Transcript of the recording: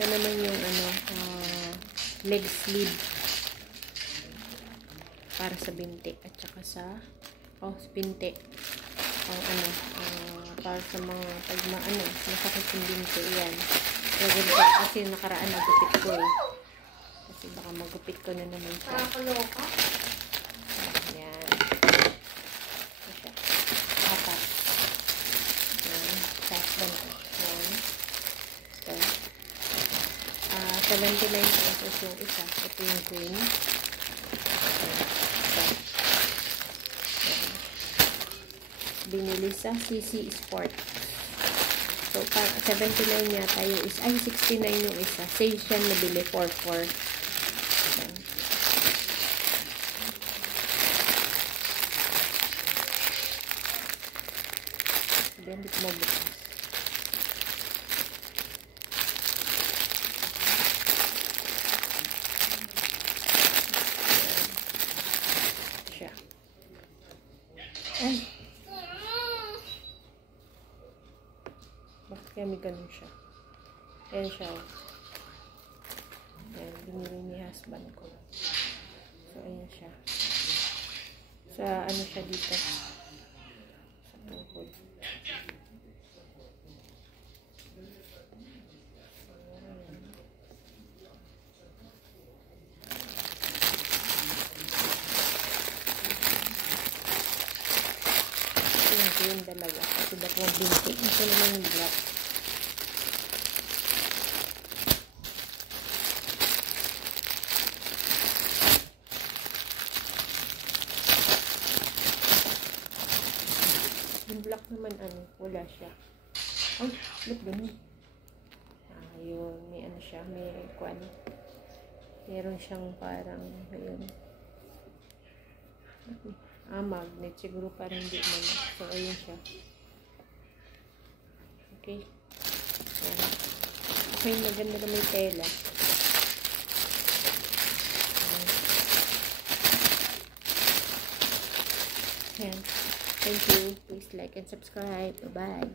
Ito naman yung ano, leg sleeve. Para sa binti. At saka sa, binti. Para sa mga masakit yung binti. Yan. Kasi nakaraan nagupit ko eh. Kasi baka magupit ko na naman siya. Yan. Ito siya. Apat. Yan. Sasban ko. Yan. Ito. 79 pesos yung isa. Ito yung queen. Binili sa CC Sport. So, 79 yata yung isa. Ay, 69 yung isa. Sale siya nabili. 44. Hindi ko mabukas. Siya. Ay! Bakit kaya may ganun siya? Ayan siya. Ayan, binili ni husband ko. So, ayan siya. Sa ano siya dito? Sa tuhod. Yung dalawa. Kasi ba't yung binti. Ito naman yung black. Yung black naman wala siya. Ay, look ganun. Yun. May ano siya. May kwan. Meron siyang parang ayun. Magnet. Siguro parang hindi naman. So, ayun siya. Okay. Ayan. Okay, maganda na may tela. Ayan. Thank you. Please like and subscribe. Bye-bye.